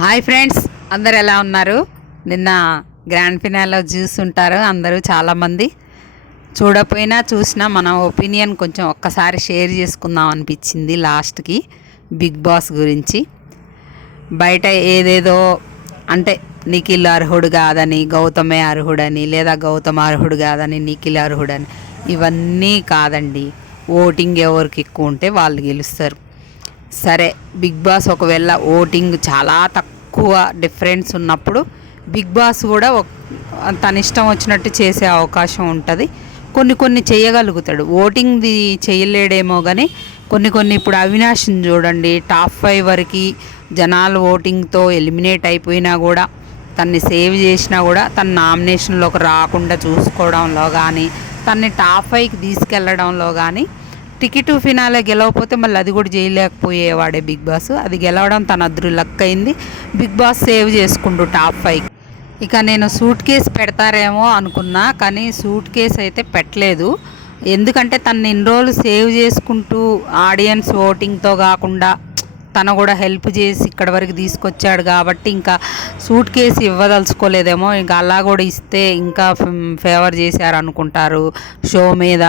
Hi friends, అందరు ఎలా ఉన్నారు? నిన్న గ్రాండ్ ఫినాల్లో చూస్తుంటారు అందరూ చాలామంది. చూడపోయినా చూసినా మన ఒపీనియన్ కొంచెం ఒక్కసారి షేర్ చేసుకుందాం అనిపించింది లాస్ట్కి బిగ్ బాస్ గురించి. బయట ఏదేదో అంటే నిఖిల్ అర్హుడు కాదని గౌతమే అర్హుడని, లేదా గౌతమ్ అర్హుడు కాదని నిఖిల్ అర్హుడని, ఇవన్నీ కాదండి. ఓటింగ్ ఎవరికి ఎక్కువ ఉంటే వాళ్ళు గెలుస్తారు. సరే, బిగ్ బాస్ ఒకవేళ ఓటింగ్ చాలా తక్కువ డిఫరెన్స్ ఉన్నప్పుడు బిగ్ బాస్ కూడా తన ఇష్టం వచ్చినట్టు చేసే అవకాశం ఉంటుంది. కొన్ని చేయగలుగుతాడు, ఓటింగ్ది చేయలేడేమో కానీ కొన్ని ఇప్పుడు అవినాష్ని చూడండి, టాప్ 5 వరకు జనాలు ఓటింగ్తో ఎలిమినేట్ అయిపోయినా కూడా తన్ని సేవ్ చేసినా కూడా తన నామినేషన్లోకి రాకుండా చూసుకోవడంలో కానీ, తన్ని టాప్ 5కి తీసుకెళ్లడంలో కానీ, టికెట్ ఫినాలే గెలవకపోతే మళ్ళీ అది కూడా చేయలేకపోయేవాడే బిగ్ బాస్. అది గెలవడం తన లక్ అయింది. బిగ్ బాస్ సేవ్ చేసుకుంటూ టాప్ 5. ఇక నేను సూట్ కేసు పెడతారేమో అనుకున్నా, కానీ సూట్ కేసు అయితే పెట్టలేదు. ఎందుకంటే తను ఇన్ని రోజులు సేవ్ చేసుకుంటూ ఆడియన్స్ ఓటింగ్తో కాకుండా తను కూడా హెల్ప్ చేసి ఇక్కడ వరకు తీసుకొచ్చాడు కాబట్టి ఇంకా సూట్ కేసు ఇవ్వదలుచుకోలేదేమో. ఇంకా అలా కూడా ఇస్తే ఇంకా ఫేవర్ చేశారు అనుకుంటారు, షో మీద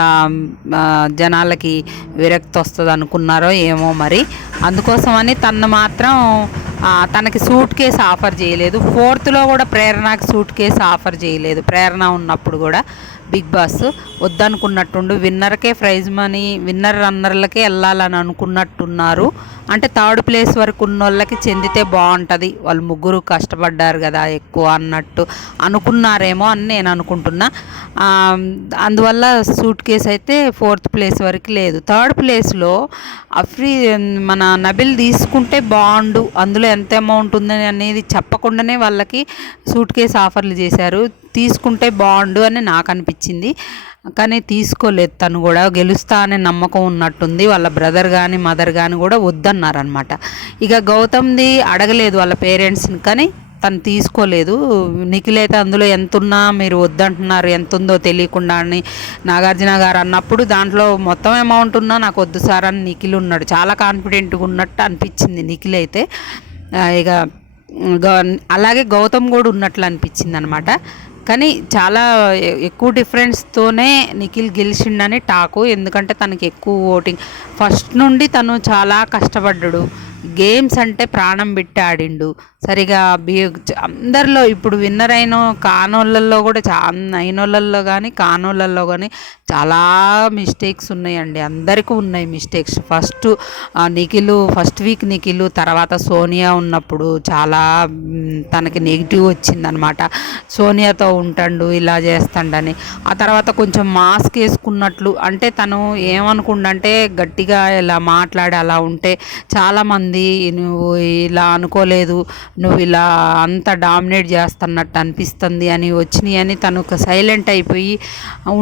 జనాలకి విరక్తి వస్తుంది అనుకున్నారో ఏమో మరి. అందుకోసమని తను మాత్రం తనకి సూట్ కేసు ఆఫర్ చేయలేదు. 4th కూడా ప్రేరణకి సూట్ కేసు ఆఫర్ చేయలేదు. ప్రేరణ ఉన్నప్పుడు కూడా బిగ్ బాస్ వద్దనుకున్నట్టుండు. విన్నర్కే ప్రైజ్ మనీ, విన్నర్ రన్నర్లకే వెళ్ళాలని అనుకున్నట్టున్నారు. అంటే 3rd ప్లేస్ వరకు ఉన్న వాళ్ళకి చెందితే బాగుంటుంది, వాళ్ళు ముగ్గురు కష్టపడ్డారు కదా ఎక్కువ అన్నట్టు అనుకున్నారేమో అని నేను అనుకుంటున్నా. అందువల్ల సూట్ కేసు అయితే 4th ప్లేస్ వరకు లేదు. 3rd ప్లేస్లో మన నబిల్ తీసుకుంటే బాగుండు, అందులో ఎంత అమౌంట్ ఉందని అనేది చెప్పకుండానే వాళ్ళకి సూట్ కేసు ఆఫర్లు చేశారు. తీసుకుంటే బాగుండు అని నాకు అనిపించింది, కానీ తీసుకోలేదు. తను కూడా గెలుస్తా అనే నమ్మకం ఉన్నట్టుంది. వాళ్ళ బ్రదర్ కానీ మదర్ కానీ కూడా వద్దన్నారనమాట. ఇక గౌతమ్ది అడగలేదు వాళ్ళ పేరెంట్స్ని, కానీ తను తీసుకోలేదు. నిఖిల్ అయితే అందులో ఎంతున్నా మీరు వద్దంటున్నారు, ఎంత ఉందో తెలియకుండా అని నాగార్జున గారు అన్నప్పుడు దాంట్లో మొత్తం అమౌంట్ ఉన్నా నాకు వద్దు సార్ అని నిఖిల్ ఉన్నాడు. చాలా కాన్ఫిడెంట్గా ఉన్నట్టు అనిపించింది నిఖిల్ అయితే. ఇక అలాగే గౌతమ్ కూడా ఉన్నట్లు అనిపించింది అనమాట. కానీ చాలా ఎక్కువ డిఫరెన్స్తోనే నిఖిల్ గెలిచిండని టాకు. ఎందుకంటే తనకి ఎక్కువ ఓటింగ్, ఫస్ట్ నుండి తను చాలా కష్టపడ్డాడు. గేమ్స్ అంటే ప్రాణం పెట్టి ఆడిండు. సరిగా అందరిలో ఇప్పుడు విన్నర్ అయిన కానోళ్ళల్లో కూడా అయినోళ్ళల్లో కానీ కానోళ్ళల్లో కానీ చాలా మిస్టేక్స్ ఉన్నాయండి. అందరికీ ఉన్నాయి మిస్టేక్స్. ఫస్ట్ వీక్ నిఖిల్, తర్వాత సోనియా ఉన్నప్పుడు చాలా తనకి నెగిటివ్ వచ్చిందనమాట. సోనియాతో ఉంటాడు, ఇలా చేస్తాడని. ఆ తర్వాత కొంచెం మాస్క్ వేసుకున్నట్లు, అంటే తను ఏమనుకుండంటే గట్టిగా ఇలా మాట్లాడి అలా ఉంటే చాలామంది నువ్వు ఇలా అనుకోలేదు, నువ్వు ఇలా అంత డామినేట్ చేస్తున్నట్టు అనిపిస్తుంది అని వచ్చినాయి అని తను సైలెంట్ అయిపోయి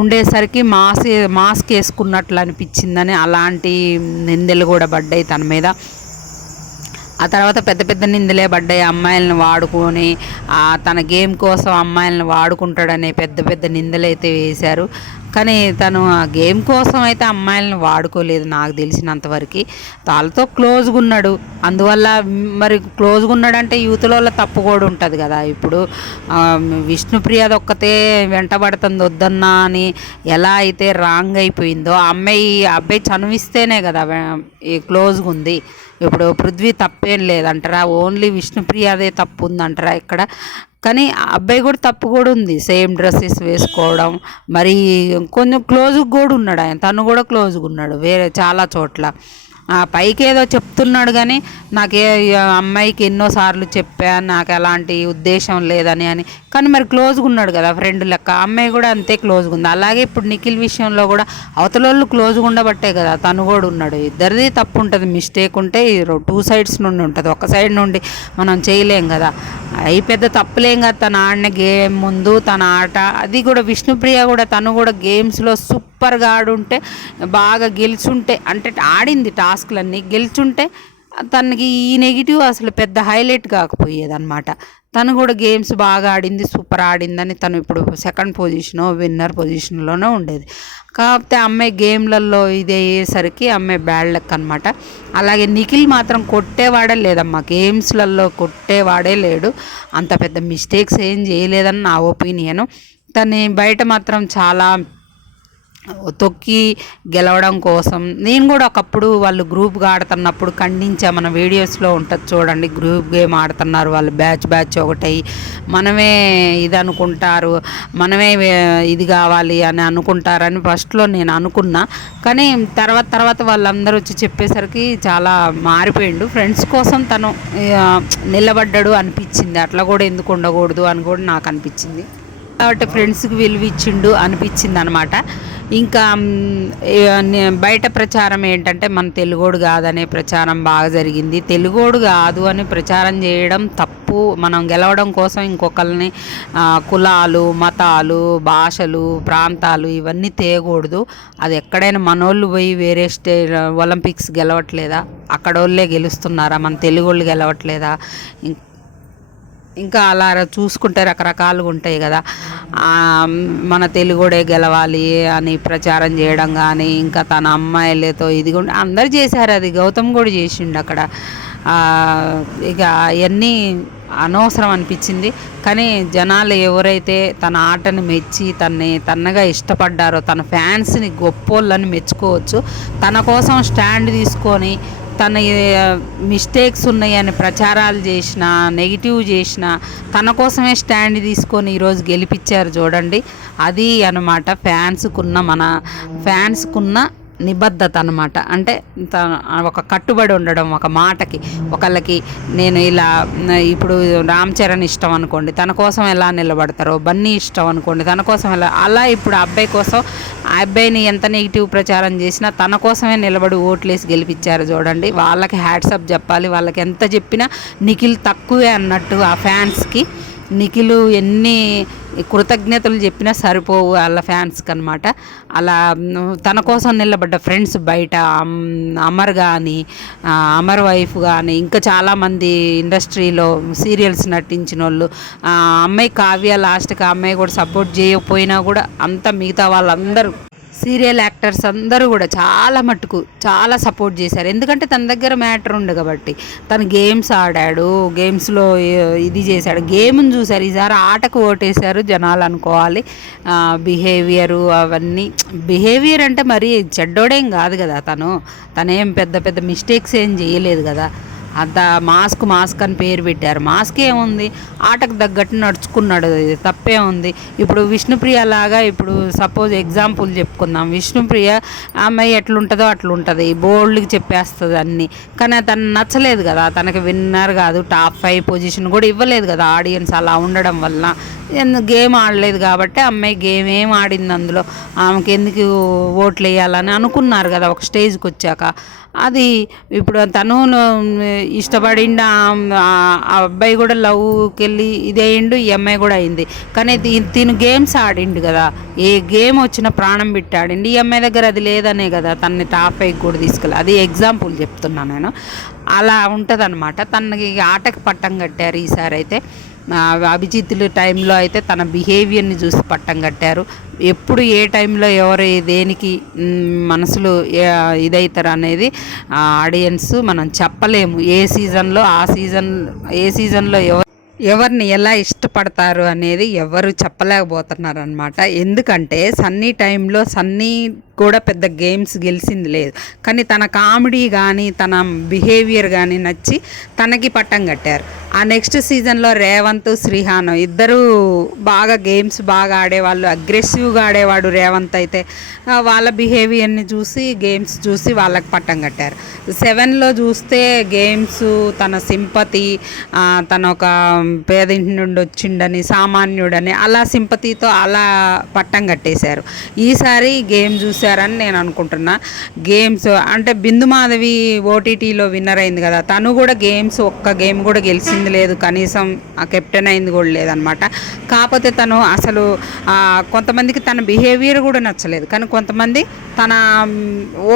ఉండేసరికి మాస్క్ వేసుకున్నట్లు అనిపించిందని అలాంటి నిందలు కూడా పడ్డాయి తన మీద. ఆ తర్వాత పెద్ద నిందలే పడ్డాయి. అమ్మాయిలను వాడుకొని తన గేమ్ కోసం అమ్మాయిలను వాడుకుంటాడనే పెద్ద నిందలు అయితే వేశారు. కానీ తను ఆ గేమ్ కోసం అయితే అమ్మాయిలను వాడుకోలేదు నాకు తెలిసినంతవరకు. వాళ్ళతో క్లోజ్గా ఉన్నాడు. అందువల్ల మరి క్లోజ్గా ఉన్నాడంటే యూత్లో తప్పు కూడా ఉంటుంది కదా. ఇప్పుడు విష్ణుప్రియది ఒక్కతే వెంటబడుతుంది వద్దన్నా అని ఎలా అయితే రాంగ్ అయిపోయిందో, అబ్బాయి చనువిస్తేనే కదా క్లోజ్గా ఉంది. ఇప్పుడు పృథ్వీ తప్పేం లేదంటారా, ఓన్లీ విష్ణుప్రియదే తప్పు ఉందంటారా ఇక్కడ? కానీ అబ్బాయి కూడా తప్పు కూడా ఉంది. సేమ్ డ్రెస్సెస్ వేసుకోవడం, మరి కొంచెం క్లోజ్గా కూడా ఉన్నాడు ఆయన. తను కూడా క్లోజ్గా ఉన్నాడు వేరే చాలా చోట్ల. పైకి ఏదో చెప్తున్నాడు కానీ నాకే అమ్మాయికి ఎన్నోసార్లు చెప్పాను నాకు ఎలాంటి ఉద్దేశం లేదని అని. కానీ మరి క్లోజ్గా ఉన్నాడు కదా ఫ్రెండ్ లెక్క. అమ్మాయి కూడా అంతే క్లోజ్గా ఉంది. అలాగే ఇప్పుడు నిఖిల్ విషయంలో కూడా అవతల వాళ్ళు క్లోజ్గా ఉండబట్టే కదా తను కూడా ఉన్నాడు. ఇద్దరిది తప్పు ఉంటుంది, మిస్టేక్ ఉంటే 2 సైడ్స్ నుండి ఉంటుంది. ఒక సైడ్ నుండి మనం చేయలేం కదా. అవి పెద్ద తప్పులేం కదా. తన ఆడిన గేమ్ ముందు తన ఆట, అది కూడా విష్ణుప్రియ కూడా తను కూడా గేమ్స్లో సూపర్గా ఆడుంటే, బాగా గెలుచుంటే, అంటే ఆడింది టాస్క్లన్నీ గెలుచుంటే తనకి ఈ నెగిటివ్ అసలు పెద్ద హైలైట్ కాకపోయేదన్నమాట. తను కూడా గేమ్స్ బాగా ఆడింది, సూపర్ ఆడిందని తను ఇప్పుడు సెకండ్ పొజిషనో విన్నర్ పొజిషన్లోనే ఉండేది. కాకపోతే అమ్మాయి గేమ్లలో ఇది అయ్యేసరికి అమ్మాయి బ్యాడ్ లక్ అనమాట. అలాగే నిఖిల్ మాత్రం కొట్టేవాడే లేదమ్మా, గేమ్స్లలో కొట్టేవాడే లేడు, అంత పెద్ద మిస్టేక్స్ ఏం చేయలేదని నా ఒపీనియను. తను బయట మాత్రం చాలా తొక్కి గెలవడం కోసం నేను కూడా ఒకప్పుడు వాళ్ళు గ్రూప్గా ఆడుతున్నప్పుడు ఖండించా. మన వీడియోస్లో ఉంటుంది చూడండి, గ్రూప్ గేమ్ ఆడుతున్నారు వాళ్ళు, బ్యాచ్ ఒకటై మనమే ఇది అనుకుంటారు, మనమే ఇది కావాలి అని అనుకుంటారని ఫస్ట్లో నేను అనుకున్నా. కానీ తర్వాత వాళ్ళందరూ వచ్చి చెప్పేసరికి చాలా మారిపోయిండు. ఫ్రెండ్స్ కోసం తను నిలబడ్డాడు అనిపించింది. అట్లా కూడా ఎందుకు ఉండకూడదు అని కూడా నాకు అనిపించింది. కాబట్టి ఫ్రెండ్స్కి విలువ ఇచ్చిండు అనిపించింది అనమాట. ఇంకా బయట ప్రచారం ఏంటంటే మన తెలుగోడు కాదనే ప్రచారం బాగా జరిగింది. తెలుగోడు కాదు అని ప్రచారం చేయడం తప్పు. మనం గెలవడం కోసం ఇంకొకరిని కులాలు, మతాలు, భాషలు, ప్రాంతాలు ఇవన్నీ తేయకూడదు. అది ఎక్కడైనా మనోళ్ళు పోయి వేరే ఒలింపిక్స్ గెలవట్లేదా? అక్కడోళ్ళే గెలుస్తున్నారా? మన తెలుగోళ్ళు గెలవట్లేదా? ఇంకా అలా చూసుకుంటే రకరకాలుగా ఉంటాయి కదా. మన తెలుగుడే గెలవాలి అని ప్రచారం చేయడం కానీ, ఇంకా తన అమ్మాయిలతో ఇది కూడా అందరు చేశారు. అది గౌతమ్ కూడా చేసిండు అక్కడ. ఇక అవన్నీ అనవసరం అనిపించింది. కానీ జనాలు ఎవరైతే తన ఆటను మెచ్చి తన్నగా ఇష్టపడ్డారో, తన ఫ్యాన్స్ని గొప్పోళ్ళని మెచ్చుకోవచ్చు. తన కోసం స్టాండ్ తీసుకొని తన మిస్టేక్స్ ఉన్నాయని ప్రచారాలు చేసిన, నెగిటివ్ చేసిన, తన కోసమే స్టాండ్ తీసుకొని ఈరోజు గెలిపించారు చూడండి. అది అన్నమాట ఫ్యాన్స్కున్న నిబద్ధత అనమాట. అంటే ఒక కట్టుబడి ఉండడం ఒక మాటకి. ఒకళ్ళకి నేను ఇలా ఇప్పుడు రామ్ చరణ్ ఇష్టం అనుకోండి, తన కోసం ఎలా నిలబడతారో, బన్నీ ఇష్టం అనుకోండి, తన కోసం ఎలా, అలా ఇప్పుడు ఆ అబ్బాయి కోసం, ఆ అబ్బాయిని ఎంత నెగిటివ్ ప్రచారం చేసినా తన కోసమే నిలబడి ఓట్లేసి గెలిపించారు చూడండి. వాళ్ళకి హ్యాట్సప్ చెప్పాలి. వాళ్ళకి ఎంత చెప్పినా నిఖిల్ తక్కువే అన్నట్టు ఆ ఫ్యాన్స్కి. నిఖిల్ ఎన్ని కృతజ్ఞతలు చెప్పినా సరిపోవు వాళ్ళ ఫ్యాన్స్కి అనమాట. అలా తన కోసం నిలబడ్డ ఫ్రెండ్స్ బయట అమర్ కానీ, అమర్ వైఫ్ కానీ, ఇంకా చాలామంది ఇండస్ట్రీలో సీరియల్స్ నటించిన వాళ్ళు, అమ్మాయి కావ్య లాస్ట్కి ఆ అమ్మాయి కూడా సపోర్ట్ చేయకపోయినా కూడా అంతా మిగతా వాళ్ళందరూ సీరియల్ యాక్టర్స్ అందరూ కూడా చాలా సపోర్ట్ చేశారు. ఎందుకంటే తన దగ్గర మ్యాటర్ ఉంది కాబట్టి. తను గేమ్స్ ఆడాడు, గేమ్స్లో ఇది చేశాడు, గేమ్ని చూశారు. ఈసారి ఆటకు ఓటేశారు జనాలు అనుకోవాలి. బిహేవియరు అవన్నీ, బిహేవియర్ అంటే మరీ చెడ్డోడేం కాదు కదా. తనేం పెద్ద మిస్టేక్స్ ఏం చేయలేదు కదా. అంత మాస్క్ అని పేరు పెట్టారు. మాస్క్ ఏముంది, ఆటకు తగ్గట్టు నడుచుకున్నాడు, తప్పే ఉంది. ఇప్పుడు విష్ణుప్రియ లాగా, ఇప్పుడు సపోజ్ ఎగ్జాంపుల్ చెప్పుకుందాం, విష్ణుప్రియ అమ్మాయి ఎట్లుంటుందో అట్లుంటుంది, బోల్డ్కి చెప్పేస్తుంది అన్నీ. కానీ తను నచ్చలేదు కదా, తనకి విన్నర్ కాదు, టాప్ 5 పొజిషన్ కూడా ఇవ్వలేదు కదా ఆడియన్స్. అలా ఉండడం వల్ల గేమ్ ఆడలేదు కాబట్టి అమ్మాయి గేమ్ ఏం ఆడింది అందులో, ఆమెకి ఎందుకు ఓట్లు వేయాలని అనుకున్నారు కదా ఒక స్టేజ్కి వచ్చాక. అది ఇప్పుడు తను ఇష్టపడిండు, ఆ అబ్బాయి కూడా లవ్కి వెళ్ళి ఇదేండు, ఈ అమ్మాయి కూడా అయింది. కానీ తిను గేమ్స్ ఆడిండు కదా, ఏ గేమ్ వచ్చినా ప్రాణం పెట్టి ఆడిండు. ఈ అమ్మాయి దగ్గర అది లేదనే కదా తనని టాప్ 5 కూడా తీసుకెళ్ళి. అది ఎగ్జాంపుల్ చెప్తున్నాను నేను. అలా ఉంటుంది అనమాట. తనకి ఆటకి పట్టం కట్టారు ఈసారి అయితే. అభిజిత్తుల టైంలో అయితే తన బిహేవియర్ని చూసి పట్టం కట్టారు. ఎప్పుడు ఏ టైంలో ఎవరు దేనికి మనసులు ఇదవుతారు అనేది ఆడియన్స్ మనం చెప్పలేము. ఏ సీజన్లో ఎవరిని ఎలా ఇష్టపడతారు అనేది ఎవరు చెప్పలేకపోతున్నారు అనమాట. ఎందుకంటే సన్నీ టైంలో సన్నీ కూడా పెద్ద గేమ్స్ గెలిచింది లేదు, కానీ తన కామెడీ కానీ తన బిహేవియర్ కానీ నచ్చి తనకి పట్టం కట్టారు. ఆ నెక్స్ట్ సీజన్లో రేవంత్, శ్రీహాన్ ఇద్దరు గేమ్స్ బాగా ఆడేవాళ్ళు. అగ్రెసివ్గా ఆడేవాడు రేవంత్ అయితే. వాళ్ళ బిహేవియర్ని చూసి గేమ్స్ చూసి వాళ్ళకి పట్టం కట్టారు. 7లో చూస్తే గేమ్స్ తన సింపతి, తన ఒక పేదింటి నుండి వచ్చిండని, సామాన్యుడని అలా సింపతితో అలా పట్టం కట్టేశారు. ఈసారి గేమ్ చూశారని నేను అనుకుంటున్నా. గేమ్స్ అంటే బిందు మాధవి ఓటీటీలో విన్నర్ అయింది కదా, తను కూడా గేమ్స్ ఒక్క గేమ్ కూడా గెలిచింది అయింది లేదు, కనీసం ఆ కెప్టెన్ అయింది కూడా లేదనమాట. కాకపోతే తను అసలు కొంతమందికి తన బిహేవియర్ కూడా నచ్చలేదు, కానీ కొంతమంది తన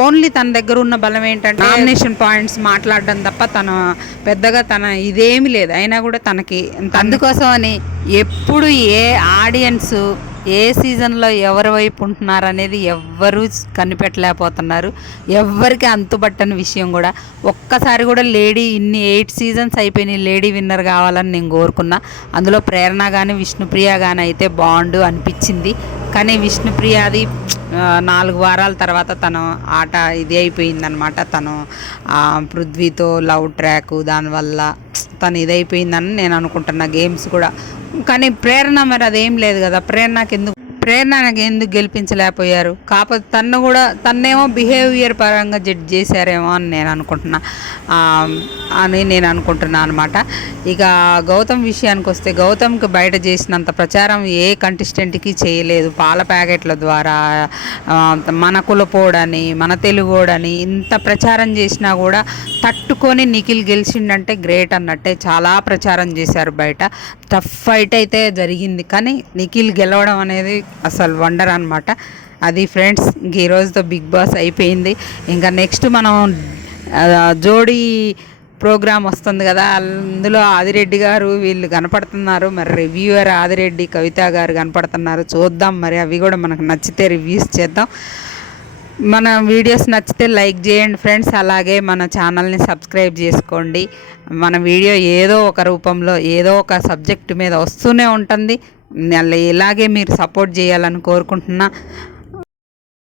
ఓన్లీ తన దగ్గర ఉన్న బలం ఏంటంటే నామినేషన్ పాయింట్స్ మాట్లాడడం తప్ప తను పెద్దగా తన ఇదేమీ లేదు. అయినా కూడా తనకి అందుకోసం అని ఎప్పుడు ఏ ఆడియన్స్ ఏ సీజన్లో ఎవరి వైపు ఉంటున్నారు అనేది ఎవ్వరూ కనిపెట్టలేకపోతున్నారు. ఎవ్వరికి అంతుబట్టని విషయం కూడా. ఒక్కసారి కూడా లేడీ ఇన్ని 8 సీజన్స్ అయిపోయినాయి, లేడీ విన్నర్ కావాలని నేను కోరుకున్నా. అందులో ప్రేరణ కానీ విష్ణుప్రియ కానీ అయితే బాగుండు అనిపించింది. కానీ విష్ణుప్రియది 4 వారాల తర్వాత తను ఆట ఇది అయిపోయిందనమాట. తను పృథ్వీతో లవ్ ట్రాక్ దానివల్ల తను ఇదైపోయిందని నేను అనుకుంటున్నా, గేమ్స్ కూడా. కానీ ప్రేరణ మరి అదేం లేదు కదా, ప్రేరణకి ఎందుకు గెలిపించలేకపోయారు? కాకపోతే తన్నేమో బిహేవియర్ పరంగా జడ్జ్ చేశారేమో అని నేను అనుకుంటున్నా అనమాట. ఇక గౌతమ్ విషయానికి వస్తే, గౌతమ్కి బయట చేసినంత ప్రచారం ఏ కంటెస్టెంట్కి చేయలేదు. పాల ప్యాకెట్ల ద్వారా మన కులపోడని మన తెలుగోడని ఇంత ప్రచారం చేసినా కూడా తట్టుకొని నిఖిల్ గెలిచిండంటే గ్రేట్ అన్నట్టే. చాలా ప్రచారం చేశారు బయట, టఫ్ ఫైట్ అయితే జరిగింది. కానీ నిఖిల్ గెలవడం అనేది అసలు వండర్ అనమాట. అది ఫ్రెండ్స్, ఇంక ఈరోజుతో బిగ్ బాస్ అయిపోయింది. ఇంకా నెక్స్ట్ మనం జోడీ ప్రోగ్రామ్ వస్తుంది కదా, అందులో ఆదిరెడ్డి గారు వీళ్ళు కనపడుతున్నారు. మరి రివ్యూవర్ ఆదిరెడ్డి, కవిత గారు కనపడుతున్నారు. చూద్దాం, మరి అవి కూడా మనకు నచ్చితే రివ్యూస్ చేద్దాం. మన వీడియోస్ నచ్చితే లైక్ చేయండి ఫ్రెండ్స్, అలాగే మన ఛానల్ని సబ్స్క్రైబ్ చేసుకోండి. మన వీడియో ఏదో ఒక రూపంలో ఏదో ఒక సబ్జెక్ట్ మీద వస్తూనే ఉంటుంది. ఇలాగే మీరు సపోర్ట్ చేయాలని కోరుకుంటున్నా.